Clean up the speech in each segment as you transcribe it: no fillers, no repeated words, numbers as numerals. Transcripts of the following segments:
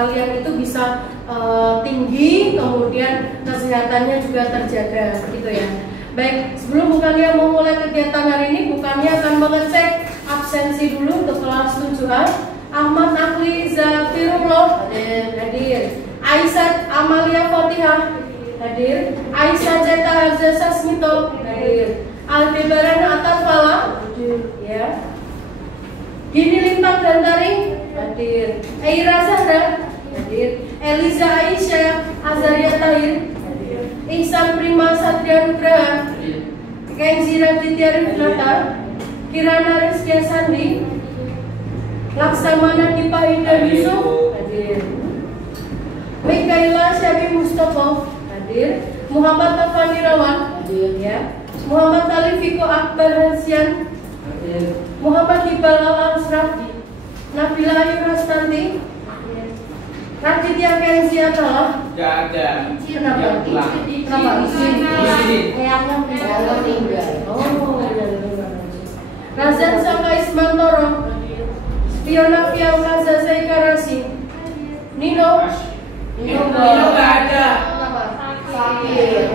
kalian itu bisa tinggi, kemudian kesehatannya juga terjaga, gitu ya. Baik, sebelum bukannya memulai kegiatan hari ini, bukannya akan mengecek absensi dulu untuk kelas 7A. Ahmad Akli Zafirullah hadir. Aisyah Amalia Fatihah hadir. Aisyah Jeta Harza Sasmito hadir. Aldebaran Atafala ya. Gini Limpak Dantari hadir. Eira Zahra hadir. Eliza Aisyah Azaria Tahir hadir. Ihsan Prima Satria Nugraha, Kenzi Raditya Rifnata, Kirana Rizky Sandi, Laksamana Dipa Indah Yusuf hadir. Mikaela Syabi Mustafa hadir. Muhammad Tafani Rawan hadir ya. Muhammad Talifiko Akbar Hansian hadir. Muhammad Iqbal Al-Asraf, Nabila Ayu Rastanti, Raditya Kenzi Atala. Tidak ada. Kenapa? Kenapa? Eyangnya meninggal. Oh, Razan Sangka Ismantoro, Fiona Fiauka Zazai Karasi, Nino nggak ada. Sakit.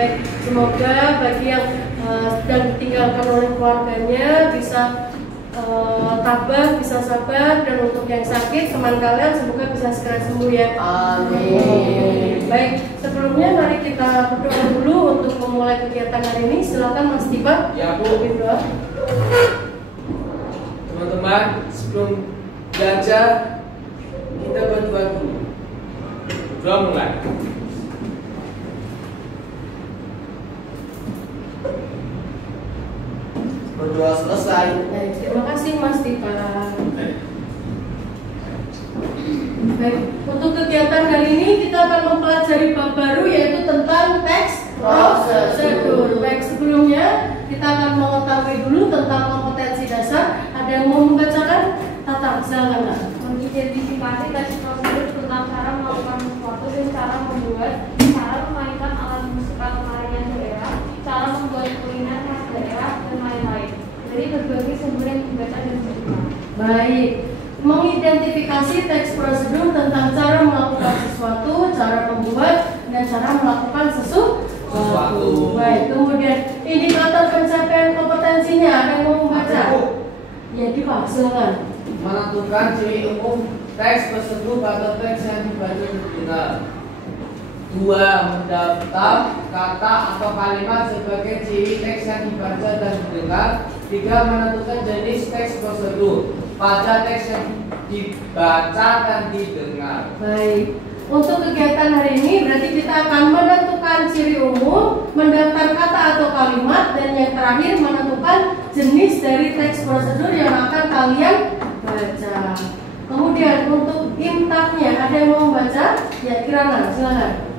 Baik, semoga bagi yang sedang ditinggalkan oleh keluarganya bisa tabah, bisa sabar, dan untuk yang sakit teman kalian semoga bisa segera sembuh ya. Amin. Baik, sebelumnya mari kita berdoa dulu untuk memulai kegiatan hari ini. Silakan Mas Tiba. Ya Bu. Berdoa. Teman-teman, sebelum belajar kita berdoa dulu. Doa mulai. Berdoa selesai. Baik, terima kasih Mas Tiba. Baik, untuk kegiatan hari ini kita akan mempelajari bab baru yaitu tentang teks prosedur. Baik, sebelumnya kita akan mengetahui dulu tentang kompetensi dasar. Ada yang mau membacakan? Tata, silakan Kak. Mengidentifikasi teks prosedur tentang cara melakukan sesuatu dan cara membuat, cara memainkan alat musik atau tarian daerah, cara membuat kuliner khas daerah, dan lain-lain. Jadi berbagai sumber yang dibaca dan diterima. Baik, mengidentifikasi teks prosedur tentang cara melakukan sesuatu, cara membuat, dan cara melakukan sesuatu. Baik, kemudian indikator pencapaian kompetensinya, ada yang mau membaca? Ya, Diva, silakan. Menentukan ciri umum teks prosedur pada teks yang dibaca dan didengar. 2. Mendaftar kata atau kalimat sebagai ciri teks yang dibaca dan didengar. 3. Menentukan jenis teks prosedur pada teks yang dibaca dan didengar. Baik, untuk kegiatan hari ini berarti kita akan menentukan ciri umum, mendaftar kata atau kalimat, dan yang terakhir menentukan jenis dari teks prosedur yang akan kalian baca. Kemudian untuk imtaknya ada yang mau membaca? Ya, Kirana, silakan.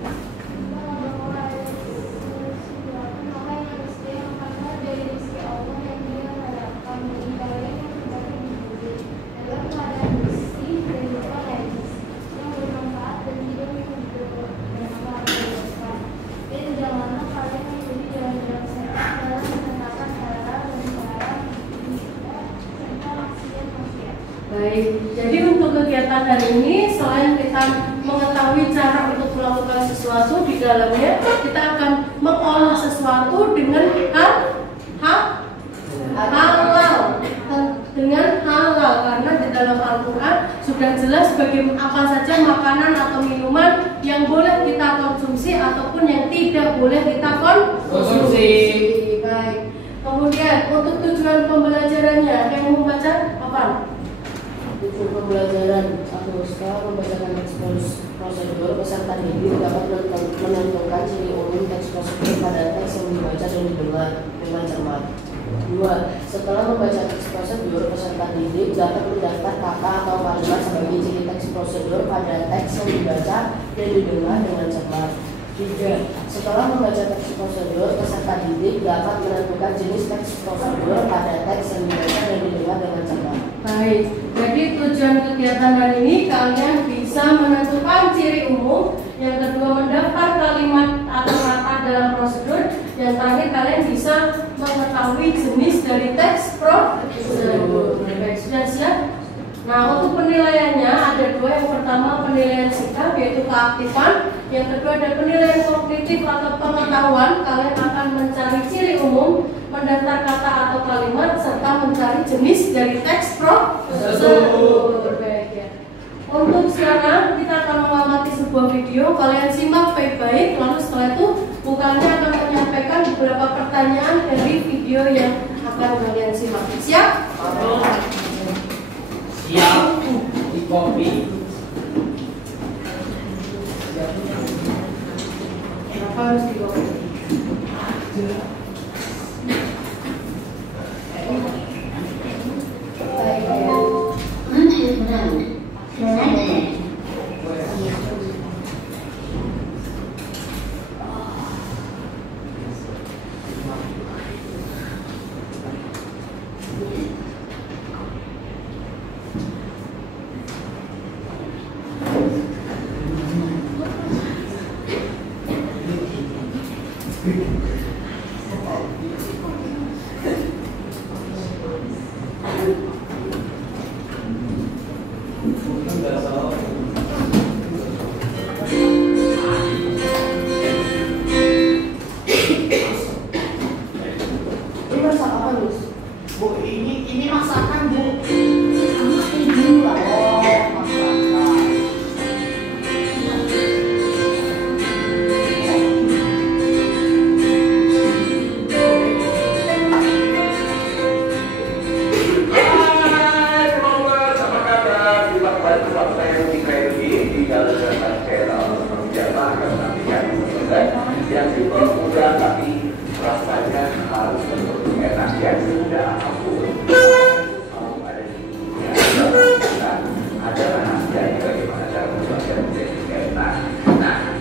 Baik, jadi untuk kegiatan hari ini selain kita mengetahui cara untuk melakukan sesuatu di dalamnya, kita akan mengolah sesuatu dengan halal, dengan halal, karena di dalam Al-Quran sudah jelas apa saja makanan atau minuman yang boleh kita konsumsi ataupun yang tidak boleh kita konsumsi. Baik, kemudian untuk tujuan pembelajarannya, ada yang membaca apa? Tujuan pembelajaran 1. Setelah membacakan teks prosedur, peserta didik dapat menentukan ciri umum teks prosedur pada teks yang dibaca dan didengar dengan cermat. 2. Setelah membaca teks prosedur, peserta didik dapat mendaftar kata atau kalimat sebagai ciri teks prosedur pada teks yang dibaca dan didengar dengan cermat. 3. Setelah membaca teks prosedur, peserta didik dapat menentukan jenis teks prosedur pada teks yang dibaca dan didengar dengan cermat. Baik, jadi tujuan kegiatan hari ini kalian bisa menentukan ciri umum, yang kedua mendaftar kalimat atau kata dalam prosedur, yang terakhir kalian bisa mengetahui jenis dari teks prosedur. Baik, sudah siap? Nah, untuk penilaiannya ada dua. Yang pertama penilaian sikap, yaitu keaktifan. Yang kedua ada penilaian kognitif atau pengetahuan. Kalian akan mencari ciri umum, mendaftar kata atau kalimat, serta mencari jenis dari teks tersebut. Baik ya. Untuk sekarang kita akan mengamati sebuah video. Kalian simak baik-baik. Lalu setelah itu bukannya akan menyampaikan beberapa pertanyaan dari video yang akan kalian simak. Siap? Siap. Di kopi. Kenapa harus di kopi? Baik ya.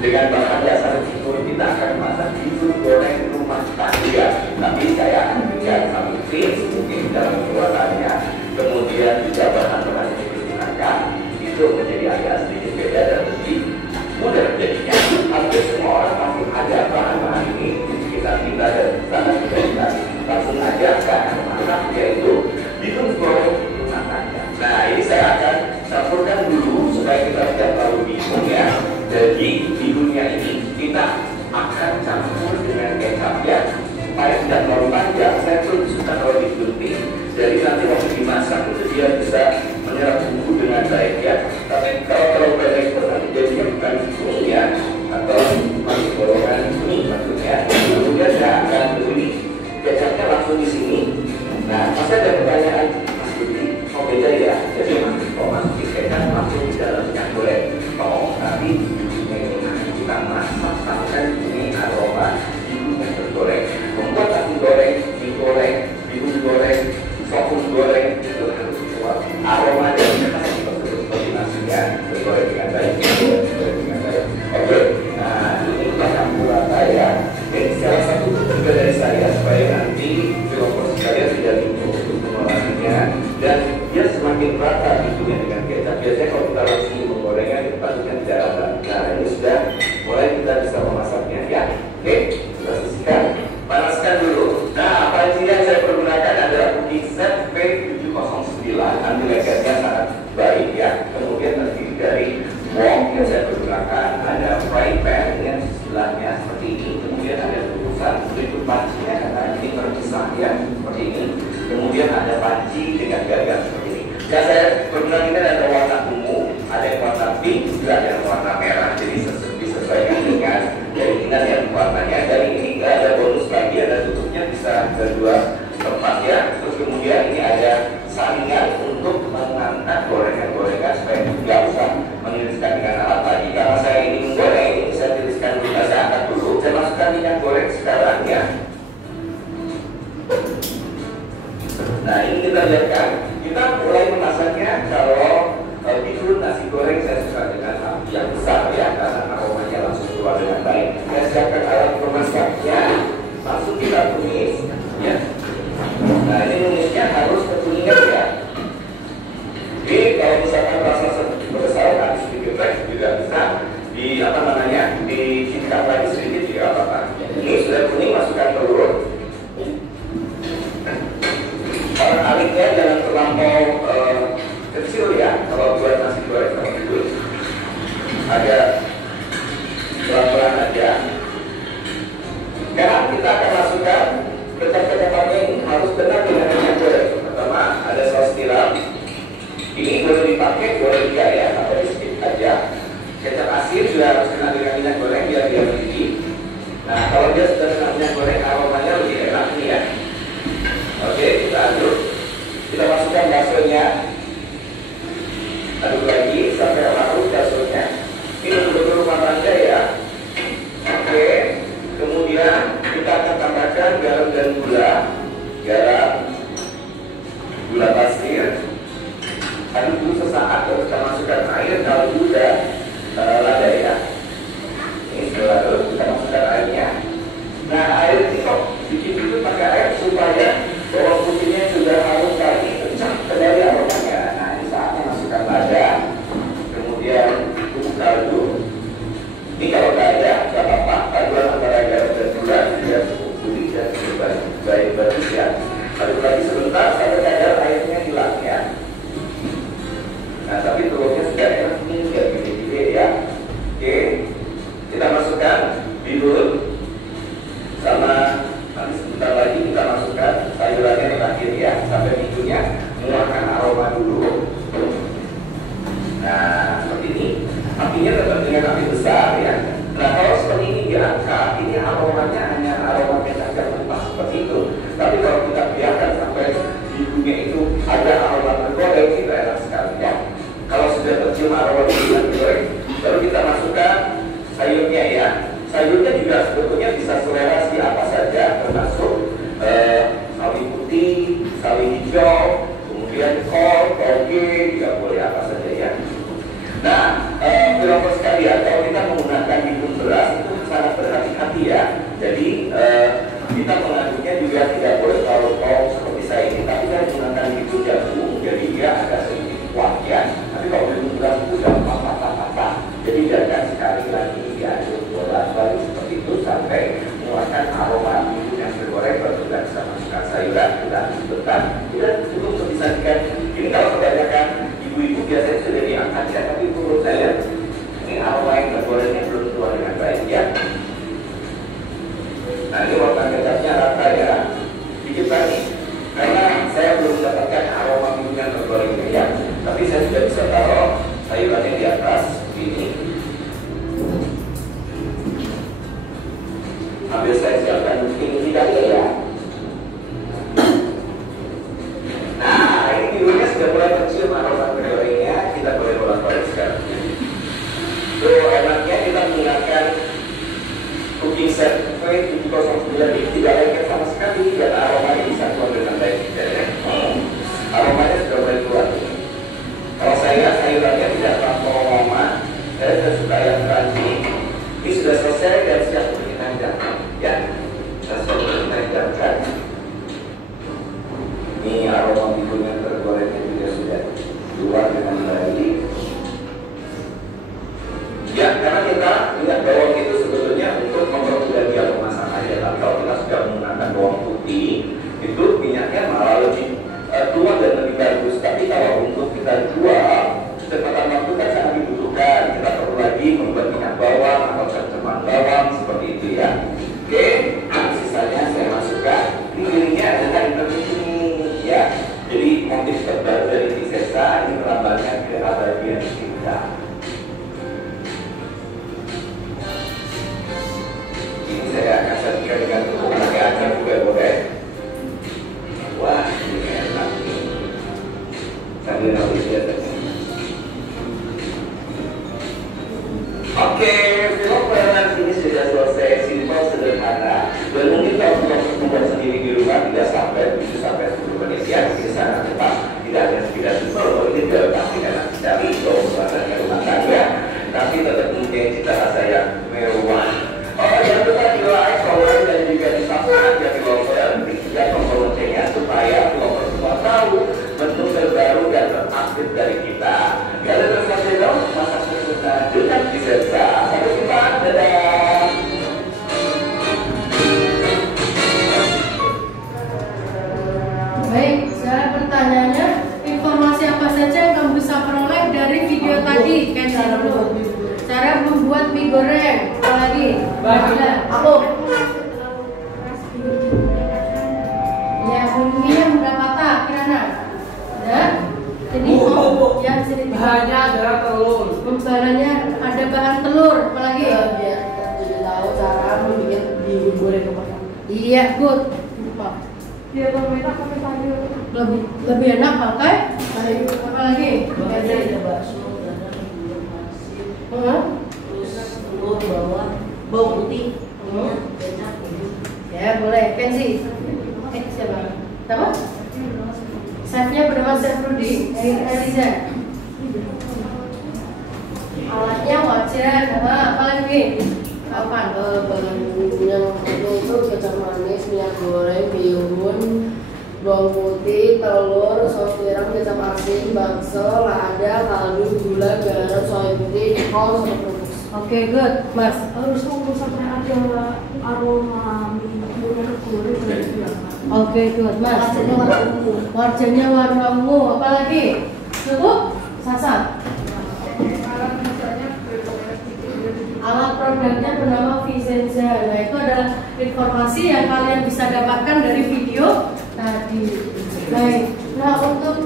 Dengan bahan dasar bihun kita akan masak bihun goreng rumah tangga. Tapi saya akan berikan satu tips mungkin dalam pembuatannya. Kemudian juga bahan-bahan yang digunakan itu menjadi agak sedikit beda dan lebih mudah jadinya. Hampir semua orang pasti ada bahan-bahan ini di sekitar kita dan sangat kita langsung aja akan memasak, yaitu bihun goreng rumah tangga. Nah ini saya akan campurkan dulu supaya kita tidak terlalu bingung ya. Jadi bihunnya ini kita akan campur dengan kecap ya, supaya tidak terlalu panjang. Saya pun suka kalau digunting, jadi nanti waktu dimasak itu dia bisa menyerap bumbu dengan baik ya. Tapi kalau terlalu pendek itu nanti jadinya bukan bihunnya atau masih golongan kuning maksudnya. Kemudian saya akan beli kecapnya langsung di sini. Nah, pasti ada pertanyaan, Mas Budi, kok beda ya? Jadi kok masukin kecap langsung di dalam minyak goreng? Oh, tapi kita masakkan ini aroma bihun yang tergoreng. Membuat nasi goreng, mie goreng, bihun goreng, sopun goreng itu harus kuat. Aroma dan kombinasinya tergoreng dengan baik. Oke, nah ini campur rata ya. Jadi salah satu juga dari saya supaya nanti filopers saya tidak bingung untuk mengolahnya dan dia semakin rata bihunnya dengan kecap. Biasanya kalau kita langsung menggorengnya itu patutnya tidak rata. Nah ini sudah mulai kita bisa memasaknya ya. Oke, kita sisihkan, panaskan dulu. Nah panci yang saya pergunakan adalah ZV709. Nanti legatnya sangat baik ya. Kemudian terdiri dari wok yang saya pergunakan, ada frying pan yang sebelahnya seperti ini. Kemudian ada tulisan berikut pancinya karena ini terpisah ya seperti ini. Kemudian ada panci dengan gagang seperti ini. Yang saya pergunakan ini ada warna ungu, ada yang warna pink, juga ada yang warna merah. Jadi disesuaikan dengan keinginan yang warnanya. Dari ini ada bonus lagi, ada tutupnya bisa kedua tempat ya. Terus kemudian ini ada saringan untuk mengangkat gorengan-gorengan supaya tidak usah meniriskan dengan alat lagi. Karena saya ini menggoreng, ini saya tiriskan dulu, saya angkat dulu, saya masukkan minyak goreng sekarang ya. Nah ini kita lihatkan, kita mulai memasaknya. Kalau bihun nasi goreng saya suka dengan api yang besar ya, karena aromanya langsung keluar dengan baik. Saya siapkan alat pemasaknya, langsung kita tumis ya. Nah ini tumisnya harus kekuningan ya. Jadi kalau misalkan rasa besar harus sedikit lagi juga bisa di apa namanya disingkat lagi sedikit juga apa-apa. Ini sudah kuning, masukkan telur. Aliknya jangan terlampau kecil ya, kalau buat nasi goreng seperti itu agak pelan-pelan aja. Sekarang kita akan masukkan kecap-kecapannya ini harus benar dengan minyak goreng. Pertama ada saus tiram. Ini boleh dipakai, boleh tidak ya, atau di skip aja. Kecap asin juga harus kena dengan minyak goreng biar dia mendidih. Nah, kalau dia sudah kena minyak goreng, aromanya lebih enak nih ya. Oke, kita aduk. Kita masukkan baksonya. Aduk lagi sampai larut baksonya. Ini betul-betul rumah tangga ya. Oke. Kemudian kita akan tambahkan garam dan gula. Garam, gula pasir. Aduk dulu sesaat, baru kita masukkan air kalau sudah lada ya. Ini sudah larut, kita masukkan airnya. Nah, air ini kok bikin dulu pakai air supaya bawang putihnya sudah larut tadi kencang dari aromanya. Nah, ini saatnya masukkan lada. Kemudian bubuk kaldu. Ini kalau nggak ada, nggak apa-apa. Paduan antara garam dan gula tidak cukup putih dan baik bagus ya. Aduk lagi sebentar sampai kadar airnya hilang ya. Nah, tapi telurnya sudah enak nih, biar gede-gede ya. Oke, kita masukkan bihun sama nanti sebentar lagi kita masukkan sayurannya terakhir ya, sampai bihunnya mengeluarkan aroma dulu. Nah, seperti ini. Apinya tetap dengan api besar ya. Nah, kalau seperti ini diangkat, ini aromanya hanya aroma kecap mentah seperti itu. Tapi kalau kita biarkan sampai bihunnya itu ada aroma tergoreng, itu enak sekali ya. Kalau sudah tercium aroma bihun goreng, baru kita masukkan sayurnya ya. Sayurnya juga sebetulnya bisa selera apa saja, termasuk sawi putih, sawi hijau, kemudian kol, toge, juga boleh apa saja ya. Nah, teman-teman sekalian, kalau kita menggunakan bihun beras itu sangat berhati-hati ya. Jadi kita mengaduknya juga tidak boleh terlalu kol seperti saya ini, tapi saya menggunakan bihun jagung, jadi dia agak sedikit kuat ya. Tapi kalau bihun beras itu sudah patah-patah, jadi jangan sekali lagi diaduk bolak-balik seperti itu sampai mengeluarkan aroma bihun yang tergoreng, baru kita bisa masukkan sayuran dan sebentar. Tidak cukup untuk disajikan. Ini kalau kebanyakan ibu-ibu biasanya sudah diangkat ya, tapi menurut saya ini aroma yang tergorengnya belum keluar dengan baik ya. Nah, ini wortel kecapnya rata ya, dikit lagi karena saya belum mendapatkan aroma bihun yang tergorengnya ya, tapi saya sudah bisa taruh sayurannya di atas ini. Ambil saya siapkan ini kali ya. Nah, ini bihunnya sudah mulai tercium aroma tergorengnya, kita boleh bolak-balik sekarang. Tuh, enaknya kita menggunakan cooking set V709 ini tidak lengket sama sekali dan aromanya bisa keluar dengan baik ya. Aromanya sudah mulai keluar. Kalau saya sayurannya tidak terlalu lama, saya sudah suka yang crunchy. Ini sudah selesai dan siap untuk kita hidangkan ya. Kita siap untuk kita hidangkan. Ini aroma bihun yang tergorengnya juga sudah keluar dengan baik. Ya, karena kita ingat bawang itu sebetulnya untuk mempermudah dia memasak aja. Tapi kalau kita sudah menggunakan bawang putih, itu minyaknya malah lebih tua dan lebih bagus. Tapi kalau untuk kita jual, kecepatan waktu kan sangat dibutuhkan. Kita perlu lagi membuat minyak bawang atau cemcem bawang seperti itu ya. Oke, sisanya saya masukkan. Ini giringnya adalah intermediate ini ya. Jadi motif terbaru dari Visesa ini melambangkan keabadian kita. Saya akan sajikan dengan pakai acar juga boleh. Wah, ini enak nih. Sambil nanti biasa. Oke, film perangan ini sudah selesai, simpel, sederhana. Dan mungkin kalau membuat sendiri di rumah tidak sampai 7 sampai 10 menit ya, ini sangat cepat. Tidak hanya sekedar simpel, ini juga pasti enak sekali kalau suasananya rumah tangga. Tapi tetap mempunyai cita rasa yang mewah. Jangan lupa di like, comment, dan juga di subscribe ya vlogger, dan tombol loncengnya supaya vlogger semua tahu menu terbaru dan terupdate dari kita. Kalian terus saja dong, masak sempurna dengan Visesa. Sampai jumpa, dadah. Baik, sekarang pertanyaannya, informasi apa saja yang kamu bisa peroleh dari video tadi? Cancel dulu. Cara goreng, apa lagi? Nabila, aku. Ya, bunyinya mudah patah, Kirana. Ya, ini ya sini. Bahannya adalah telur. Bahannya ada bahan telur, apa lagi? Biar jadi tahu cara membuat digoreng ke pasar. Iya, good. Biar pemerintah pakai sayur. Lebih enak pakai sayur. Apa lagi? Biasanya ada bakso, ada telur asin, terus telur bawang putih, kecap gitu. Ya, boleh. Pensi. Siapa? Siapa? Chefnya bernama Chef Rudy. Eliza. Alatnya wajan. Apa lagi? Apa? Bahan yang itu kecap manis, minyak goreng, bihun, bawang putih, telur, saus tiram, kecap asin, bakso, lada, kaldu, gula, garam, soy putih, kol, sama kerupuk. Oke, good. Mas. Harus nunggu sampai ada aroma minyak goreng dari belakang. Oke, good. Mas. Warnanya warna ungu. Apa lagi? Cukup? Sasa. Alat produknya bernama Vicenza. Nah, itu adalah informasi yang kalian bisa dapatkan dari video tadi. Baik. Nah, untuk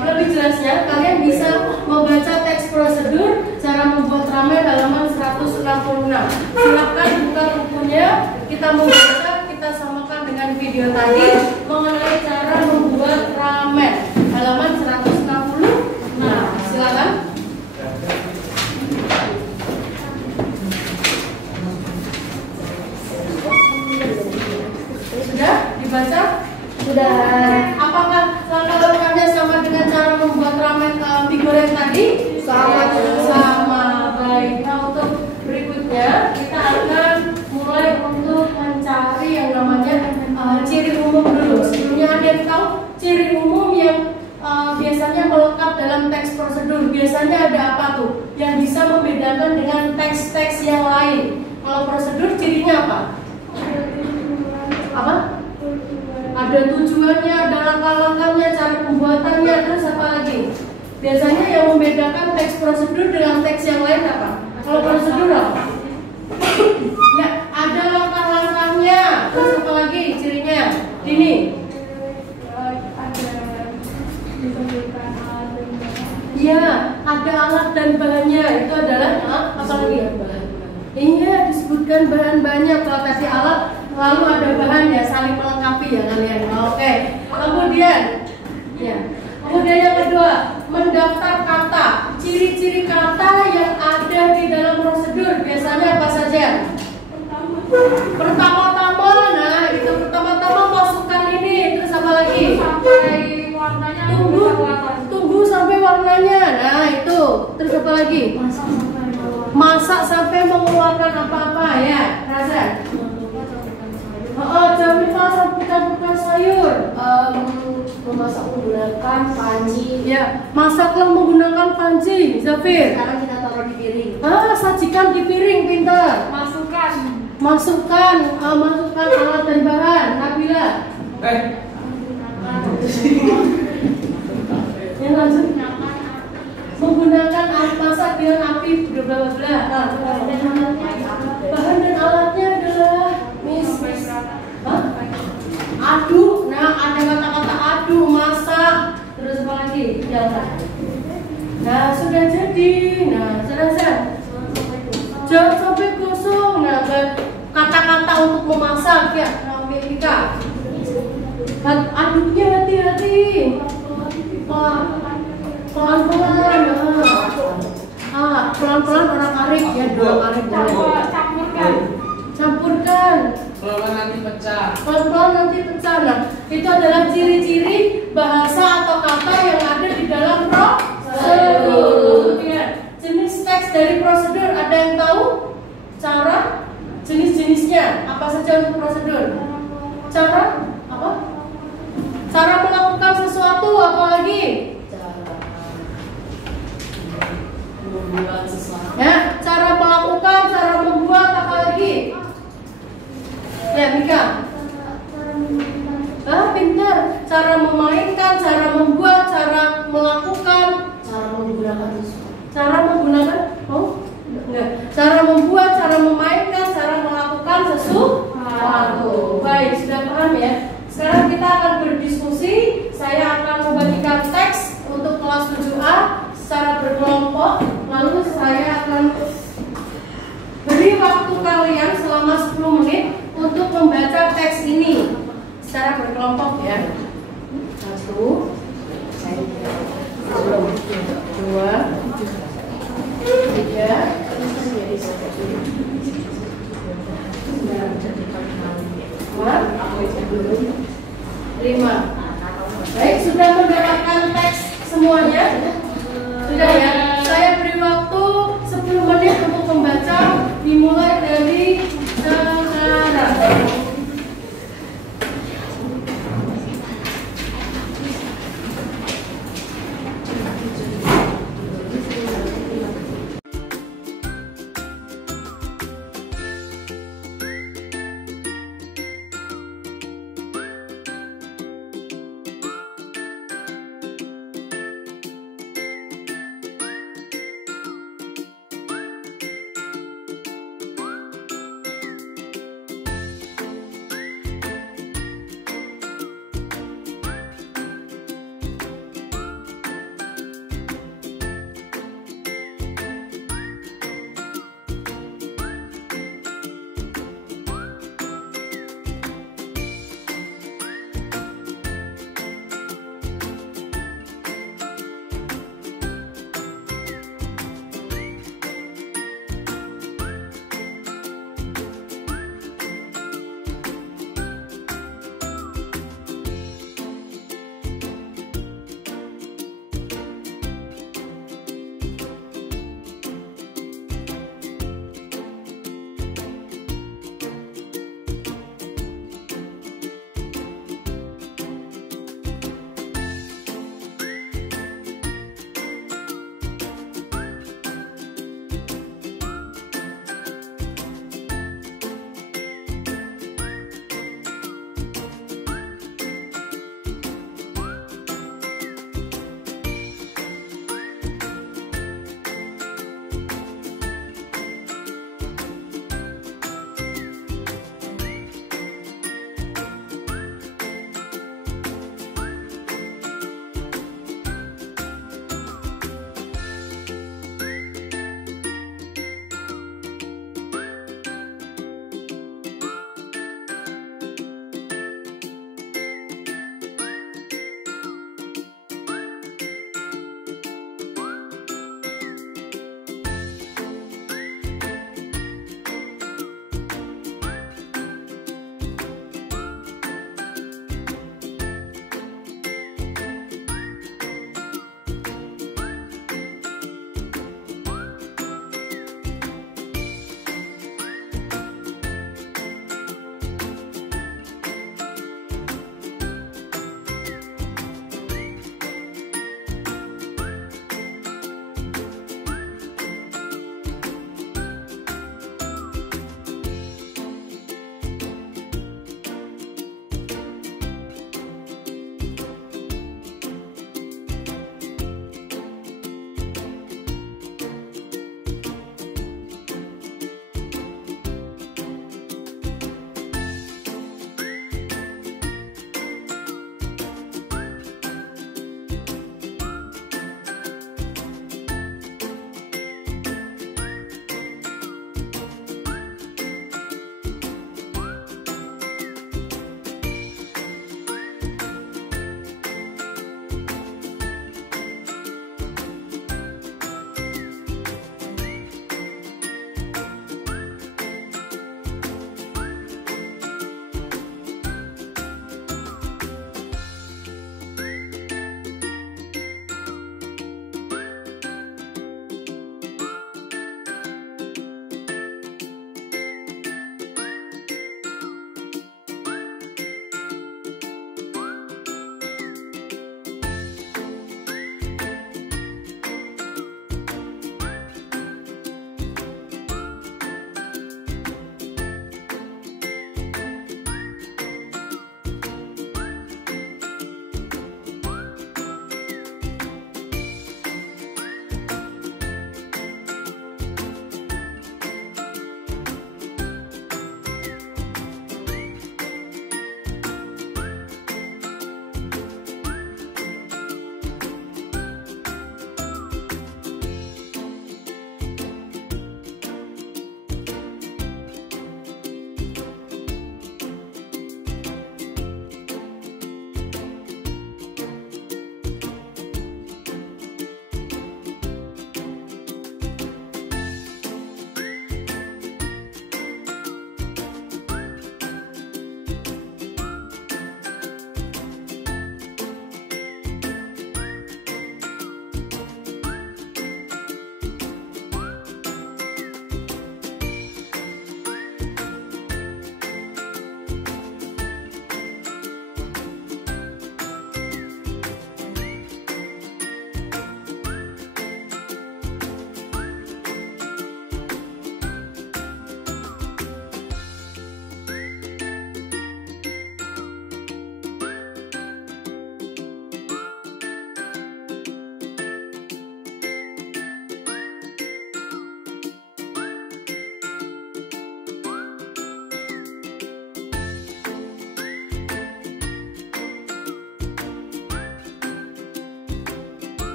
lebih jelasnya, kalian bisa membaca teks prosedur cara membuat ramen halaman 166. Silakan buka bukunya, kita membaca, kita samakan dengan video tadi mengenai cara membuat ramen halaman 160. Nah, silakan. Sudah dibaca? Sudah. Apakah langkah-langkahnya sama dengan cara membuat ramen mie goreng tadi? Sama. Baik. Nah, untuk berikutnya kita akan mulai untuk mencari yang namanya ciri umum dulu. Sebelumnya ada yang tahu ciri umum yang biasanya melekat dalam teks prosedur? Biasanya ada apa tuh yang bisa membedakan dengan teks-teks yang lain? Kalau prosedur cirinya apa? Apa? Ada tujuannya, ada langkah-langkahnya, cara pembuatannya, terus apa lagi? Biasanya yang membedakan teks prosedur dengan teks yang lain apa? Kalau prosedur apa? Ya, ada langkah-langkahnya, terus apa lagi cirinya? Ini. Iya, ada alat dan bahannya. Itu adalah apa lagi? Iya, disebutkan bahan-bahannya. Kalau tadi alat, lalu ada bahan ya, saling melengkapi ya kalian. Oke. Kemudian yang kedua, mendaftar kata. Ciri-ciri kata yang ada di dalam prosedur biasanya apa saja? Pertama-tama, nah itu pertama-tama masukkan ini, terus apa lagi? Sampai warnanya Tunggu sampai warnanya. Nah itu, terus apa lagi? Masak sampai mengeluarkan apa-apa ya, Razan? Jangan lupa campurkan sayur. Memasak menggunakan panci. Ya, masaklah menggunakan panci, Zafir. Sekarang kita taruh di piring. Sajikan di piring, pintar. Masukkan alat dan bahan. Nabila. Yang lanjut. Menggunakan alat masak dengan api bla bla bla. Bahan dan alatnya adalah aduk. Nah, ada kata-kata aduk, masak, terus apa lagi? Jalan. Nah, sudah jadi. Nah, selesai. Jangan sampai gosong. Nah, kata-kata untuk memasak ya, Mika. Aduknya hati-hati. Pelan-pelan. Pelan-pelan orang arik ya, dua arik boleh. Campurkan. Pelan nanti pecah. Pelan-pelan nanti pecah. Nah, itu adalah ciri-ciri bahasa atau kata yang ada di dalam prosedur. Jenis teks dari prosedur ada yang tahu? Cara, jenis-jenisnya apa saja untuk prosedur? Cara apa? Cara melakukan sesuatu, apa lagi? Membuat sesuatu. Ya, cara melakukan, cara membuat, apa lagi? Ya, Mika. Pintar. Cara memainkan, cara membuat, cara melakukan, Cara menggunakan sesuatu. cara menggunakan. Oh, enggak. Cara berkelompok, lalu saya akan beri waktu kalian selama 10 menit untuk membaca teks ini secara berkelompok ya. 1, 2, 3, 5. Baik, sudah mendapatkan teks semuanya? Sudah ya? Saya beri waktu 10 menit untuk membaca, dimulai dari sekarang.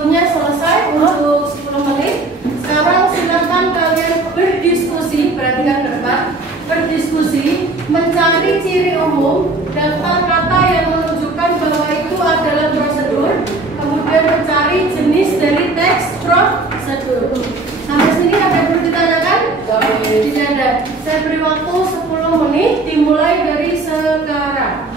waktunya selesai untuk 10 menit. Sekarang silakan kalian berdiskusi, perhatikan depan, berdiskusi, mencari ciri umum, daftar kata yang menunjukkan bahwa itu adalah prosedur, kemudian mencari jenis dari teks prosedur. Sampai sini ada yang perlu ditanyakan? Tidak ada. Saya beri waktu 10 menit dimulai dari sekarang.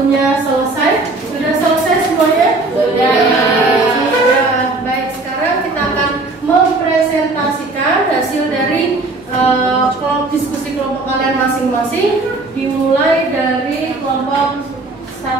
waktunya selesai. Sudah selesai semuanya? Sudah. Baik, sekarang kita akan mempresentasikan hasil dari diskusi kelompok kalian masing-masing. Dimulai dari kelompok 1.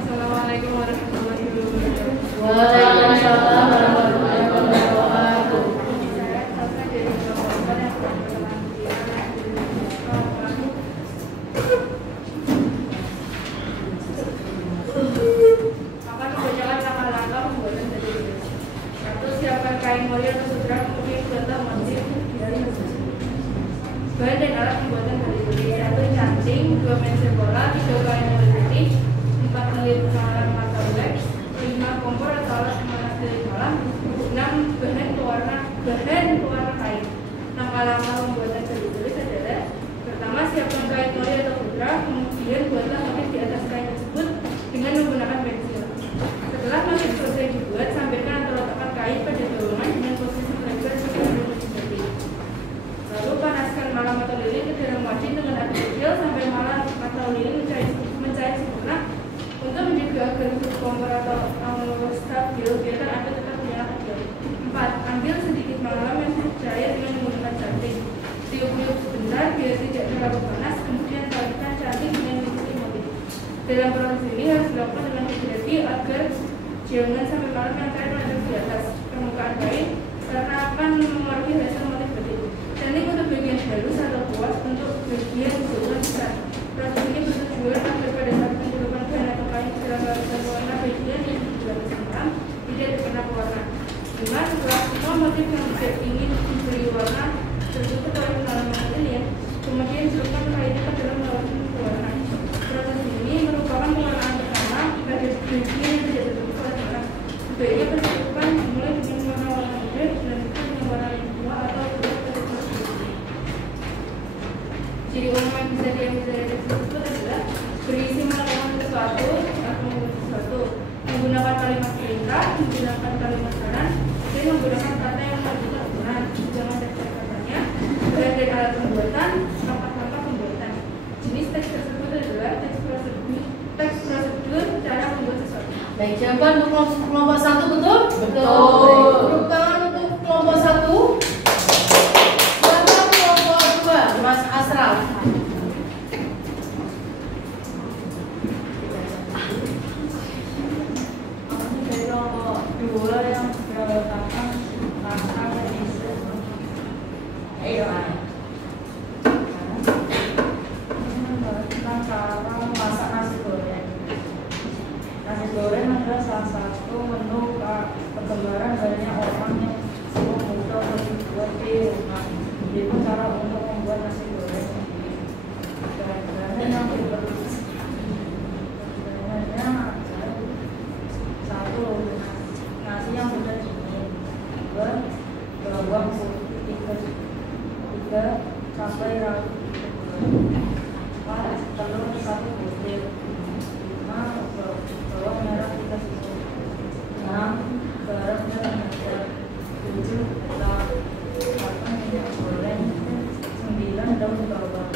Assalamualaikum warahmatullahi wabarakatuh. Waalaikumsalam warahmatullahi wabarakatuh. Saya Salsa dari kelompok yang berkenalan akan membacakan langkah-langkah pembuatan dari tulis. 1. Siapkan kain mori atau sutra, kemudian buatlah motif dari mesin. Bahan dan alat pembuatan dari tulis. 1. Cacing, 2 pensil bola, 3 kain mori putih, 4 lilin pengalam mata ulex, 5 kompor atau alat pemanas dari kolam, 6 bahan pewarna kain. Langkah-langkah pembuatan dari tulis adalah: pertama, siapkan kain mori atau sutra, kemudian buatlah motif di atas kain tersebut dengan menggunakan pensil. Setelah motif selesai dibuat, sampaikan atau letakkan kain pada bolongan dengan posisi melebar sebelum terjadi. Lalu panaskan malam atau lilin ke dalam wajan dengan api kecil sampai malam atau lilin mencair sempurna. Untuk menjaga agar bentuk kompor atau stabil, biarkan api tetap menyala kecil. 4. Ambil sedikit malam yang cukup cair dengan menggunakan cacing. Tiup-tiup sebentar biar tidak terlalu panas, kemudian taruhkan cacing dengan mengikuti motif. Dalam proses ini harus dilakukan dengan hati-hati agar jangan sampai malam yang cair menempel di atas permukaan kain karena akan mempengaruhi hasil motif batik. Teknik untuk bagian halus atau puas, untuk bagian bentukan besar. Proses ini bertujuan agar pada saat pencelupan bahan atau kain dalam lapisan warna bagian yang dibuat semalam tidak terkena pewarna. 5. Setelah semua motif yang tidak ingin diberi warna tertutup oleh pengalaman lilin, kemudian celupkan kainnya ke dalam lapisan pewarna. Proses ini merupakan pewarnaan pertama pada bagian yang tidak tertutup oleh warna. Sebaiknya pencelupan dimulai dengan warna-warna muda, dilanjutkan dengan warna yang tua atau ciri umum yang bisa diambil dari teks tersebut adalah berisi melakukan sesuatu atau membuat sesuatu, menggunakan kalimat perintah, menggunakan kalimat saran, dan menggunakan kata yang menunjukkan ukuran. Jangan cek katanya. Bahan dan alat pembuatan, langkah-langkah pembuatan. Jenis teks tersebut adalah teks prosedur cara membuat sesuatu. Baik, jawaban untuk kelompok 1 betul? Betul. Tepuk tangan untuk kelompok 1. Jawaban kelompok 2, Mas Asraf. Dari kelompok 2 yang meletakkan langkah riset. Tentang cara memasak nasi goreng. Nasi goreng adalah salah satu menu perkembangan banyak orang yang sibuk mudah membuat di rumah. Itu cara untuk membuat nasi goreng. Bahan-bahan yang diperlukan satu, nasi yang sudah dingin. 2. Bawang putih 3 cabai rawit 4. Telur 1 butir. 5. Bawang merah 3 sendok. 6. Garam dan minyak. 7. Ketan. 8. Minyak goreng. 9. Daun bawang.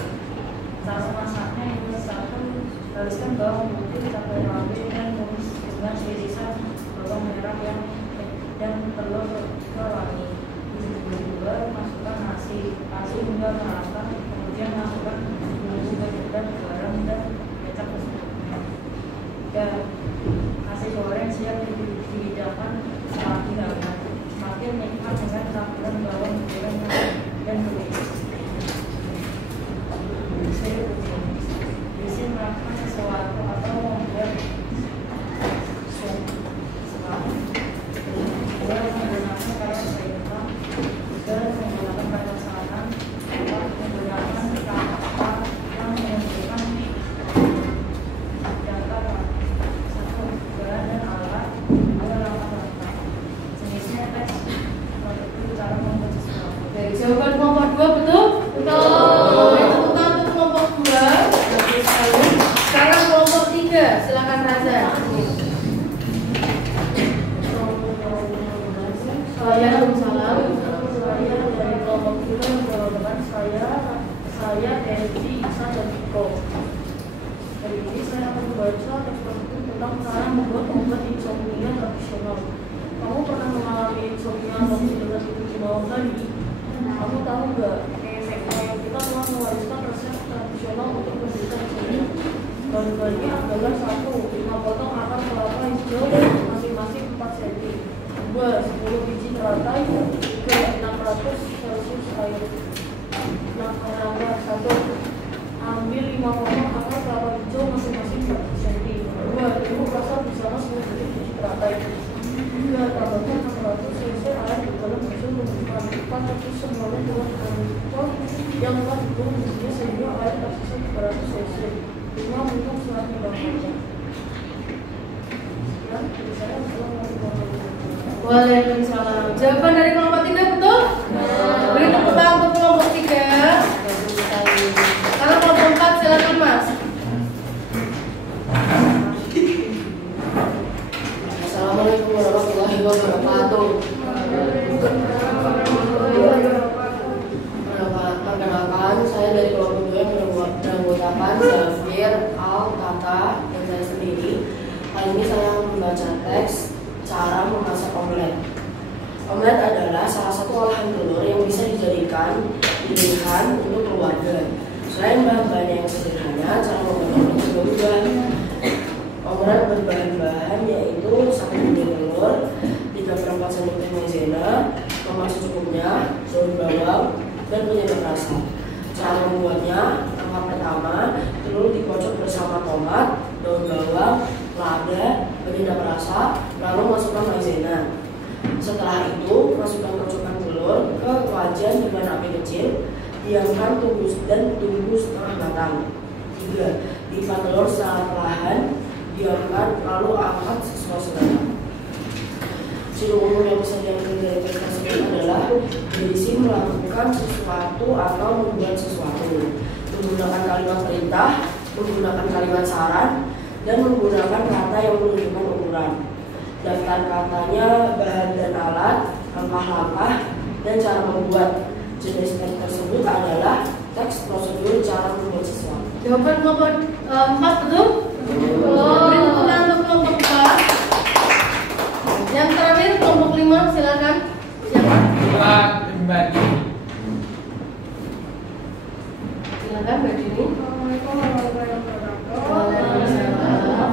Cara masaknya itu: 1. Haluskan bawang putih, cabai rawit dan tumis dengan irisan bawang merah dan telur hingga wangi. 2. Masukkan nasi hingga merata, kemudian masukkan bumbu penyedap, garam dan kecap secukupnya. 3. Nasi goreng siap dihidangkan semakin hangat, semakin nikmat dengan campuran bawang goreng dan tumis. Bisa melakukan sesuatu atau membuat sup. saya Devi, Isa, dan Iko. Hari ini saya akan membaca teks prosedur tentang cara membuat obat insomnia tradisional. Kamu pernah mengalami insomnia atau tidur di malam hari? Kamu tahu nggak, nenek moyang kita telah mewariskan resep tradisional untuk penderita insomnia. Bahan-bahannya adalah 1. 5 potong akar kelapa hijau masing-masing 4 cm, 2. 10 biji teratai, 3. 600 Celcius air. Nah, cara 1. Ambil 5 potong akar kelapa hijau masing-masing 4 cm, 2. Tumbuk rasa bersama 10 biji teratai, 3. Tambahkan 600 cc air ke dalam mesin memberikan 400 semuanya dengan monitor yang telah diturun mesinnya sehingga air tersisa 300 cc. 5. Bentuk surat undangannya. Sekian dari saya. Waalaikumsalam. Jawaban dari kelompok 3 betul? Beri tepuk tangan untuk kelompok 3. Sekarang kelompok 4 silakan Mas. Assalamualaikum warahmatullahi wabarakatuh. Perkenalkan, saya dari kelompok 2 yang beranggotakan Zafir, Al, Tata, dan saya sendiri. Kali ini saya membaca teks cara memasak omelet. Omelet adalah salah satu olahan telur yang bisa dijadikan pilihan untuk keluarga. Selain bahan-bahan yang sederhana, cara membuat omelet juga mudah. Omelet berbahan-bahan yaitu 1 butir telur, 3/4 sendok teh maizena, tomat secukupnya, daun bawang, dan penyedap rasa. Cara membuatnya, langkah pertama, telur dikocok bersama tomat, daun bawang, lada, penyedap rasa, lalu masukkan maizena. Setelah itu, masukkan kocokan telur ke wajan dengan api kecil, diamkan tunggu setengah matang. 3. Lipat telur secara perlahan, diamkan, lalu angkat sesuai selera. Ciri umum yang bisa diambil dari teks tersebut adalah berisi melakukan sesuatu atau membuat sesuatu, menggunakan kalimat perintah, menggunakan kalimat saran, dan menggunakan kata yang menunjukkan ukuran. Daftar katanya, bahan dan alat, langkah-langkah, dan cara membuat. Jenis teks tersebut adalah teks prosedur cara membuat sesuatu. Jawaban kelompok 4 betul? Beri tepuk tangan untuk kelompok 4. Yang terakhir kelompok 5 silakan. Siapa? Kembali. Silakan Mbak Dini. Assalamualaikum warahmatullahi wabarakatuh. Waalaikumsalam.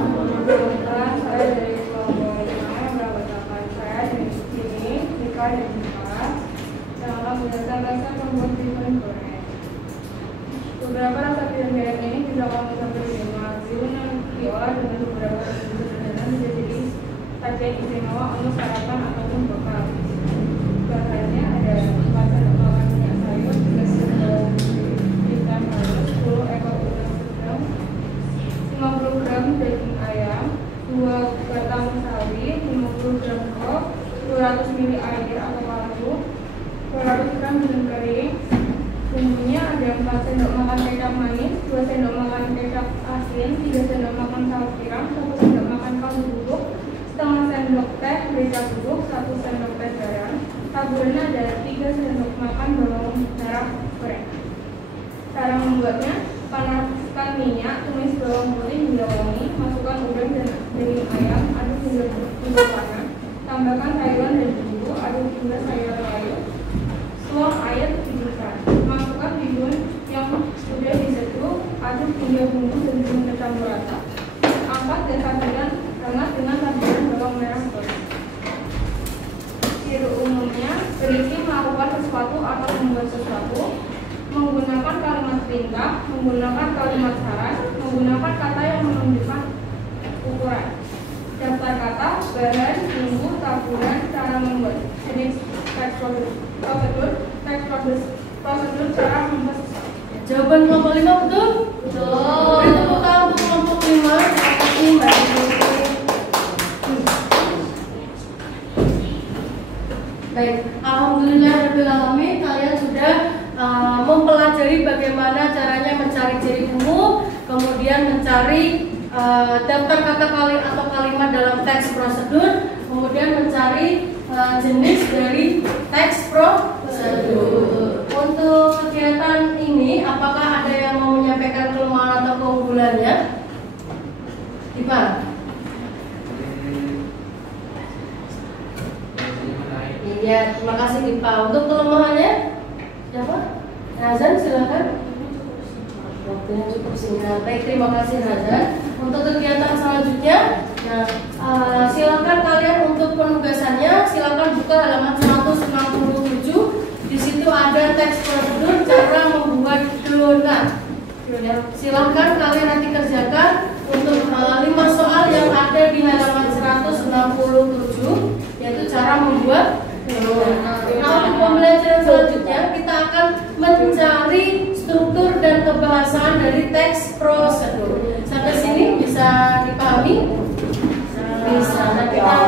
Kebetulan saya dari kelompok 5 yang beranggotakan saya dari sini, Nika dan Nika, yang akan berdasarkan membuat pisang goreng. Beberapa rasa pisang goreng ini bisa kami sampai 5 yang diolah dengan beberapa resep sederhana menjadi sajian istimewa untuk sarapan ataupun bekal. Bahannya ada 4 sendok makan minyak sayur, 3 sendok ikan halus, 10 ekor udang sedang, 50 gram daging ayam, 2 batang sawi, 50 gram kol, 200 ml air atau kaldu, 200 gram minyak kering. Bumbunya ada 4 sendok makan kecap manis, 2 sendok makan kecap asin, 3 sendok makan saus tiram, 1 sendok makan kaldu bubuk, setengah sendok teh merica bubuk, 1 sendok teh garam. Taburannya ada 3 sendok makan bawang merah goreng. Cara membuatnya, panaskan minyak, tumis bawang putih hingga wangi, masukkan udang dan daging ayam, aduk hingga panas, tambahkan sayuran dan bumbu, aduk hingga sayur layu, tuang air tujukan, masukkan bihun yang sudah diseduh, aduk hingga bumbu dan bihun tercampur rata. Angkat dan sajikan hangat dengan taburan bawang merah goreng. Ciri umumnya, berisi melakukan sesuatu atau membuat sesuatu, menggunakan kalimat perintah, menggunakan kalimat saran, menggunakan kata yang menunjukkan ukuran. Daftar kata, bahan, bumbu, taburan, cara membuat. Jenis teks prosedur, teks prosedur cara membuat sesuatu. Jawaban kelompok 5 betul? Betul. Beri tepuk tangan untuk kelompok 5. Terima kasih Mbak Dini. Baik, alhamdulillahirrahmanirrahim, kalian sudah mempelajari bagaimana caranya mencari ciri umum, kemudian mencari daftar kata atau kalimat dalam teks prosedur, kemudian mencari jenis dari teks prosedur. Untuk kegiatan IPA. Untuk kelemahannya, siapa? Razan, silakan. Waktunya cukup singkat. Baik, terima kasih Razan. Untuk kegiatan selanjutnya, silakan kalian untuk penugasannya, silakan buka halaman 167. Di situ ada teks prosedur cara membuat donat. Silakan kalian nanti kerjakan untuk 5 soal yang ada di halaman 167, yaitu cara membuat donat. Nah, untuk pembelajaran selanjutnya kita akan mencari struktur dan kebahasaan dari teks prosedur. Sampai sini bisa dipahami? Bisa. Nah, kita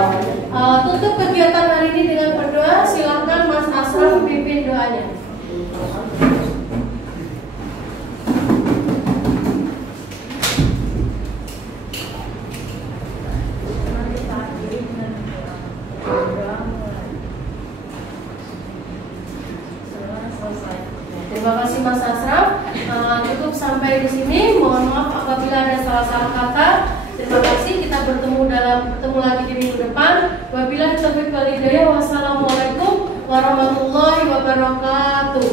tutup kegiatan hari ini dengan berdoa. Silakan Mas Asraf pimpin doanya. Terima kasih Mas Asraf. Cukup sampai di sini. Mohon maaf apabila ada salah-salah kata. Terima kasih. Kita bertemu lagi di minggu depan. Wabillahi taufiq wal hidayah. Wassalamualaikum warahmatullahi wabarakatuh.